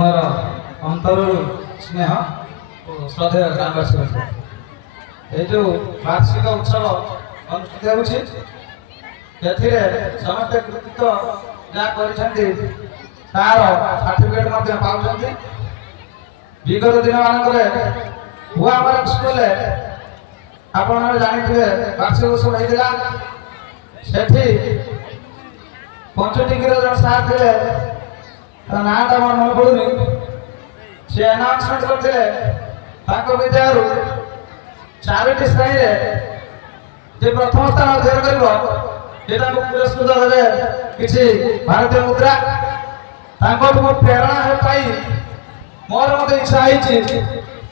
मोर अंतर स्नेह और श्रद्धेय ग्रामवासी ये जो वार्षिक उत्सव अनुष्ठित होती समस्त कृतित्व जहाँ कर तार सर्टिफिकेट पाँच विगत दिन मानक हुआ आम स्कूल आप जानी वार्षिक उत्सव होता से पंचटिंगर जन सार थे नाटा मोर मन पड़ूनी से अनाउंसमेंट करते विद्यालय चारोटी श्रेणी जे प्रथम स्थान अधिकार कर पुरस्कृत देवे किसी भारतीय मुद्रा प्रेरणा पाई मोर मत इच्छा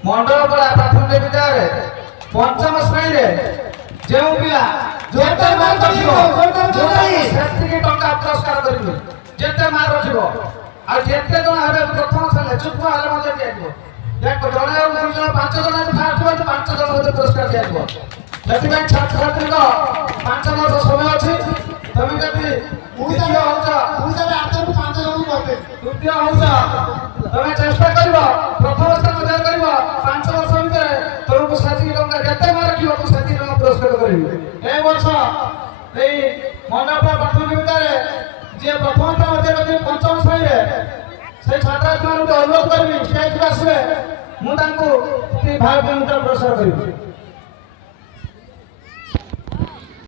मंडलपड़ा प्राथमिक विद्यालय पंचम श्रेणी जो पिला जेते मार्क टंका पुरस्कार करेंगे जेते मार्क रखिबो आ जेते जण हेबे प्रथम श्रेणी चुप हेले मते दियाइबो देख जणे और दुई जण पांच जण फास्ट होय पांच जण मते पुरस्कार दियाइबो जति में छात्र छात्री को 5 वर्ष समय अछि तमे जति द्वितीय होचा पूजा रे आते 5 जण करबे तृतीय होचा तमे चेष्टा करबो प्रथम स्थान अधिकार करबो 5 वर्ष भीतर तुमको 7 टंका जेते मार्क रखिबो तू 7 टंका पुरस्कार करिबो ए वर्ष এই মন্ডপা প্রাথমিক বিদ্যালয়ে যে প্রথম স্থান অধিকার করে পঞ্চম শ্রেণীরে সেই ছাত্রছাত্রীମାନଙ୍କୁ ଅନୁରୋଧ କରିବି ଷ୍ଟେଜକୁ ଆସିବେ ମୁଁ ତାଙ୍କୁ ଭାରତୀୟ ମୁଦ୍ରା ପୁରସ୍କାର କରିବି।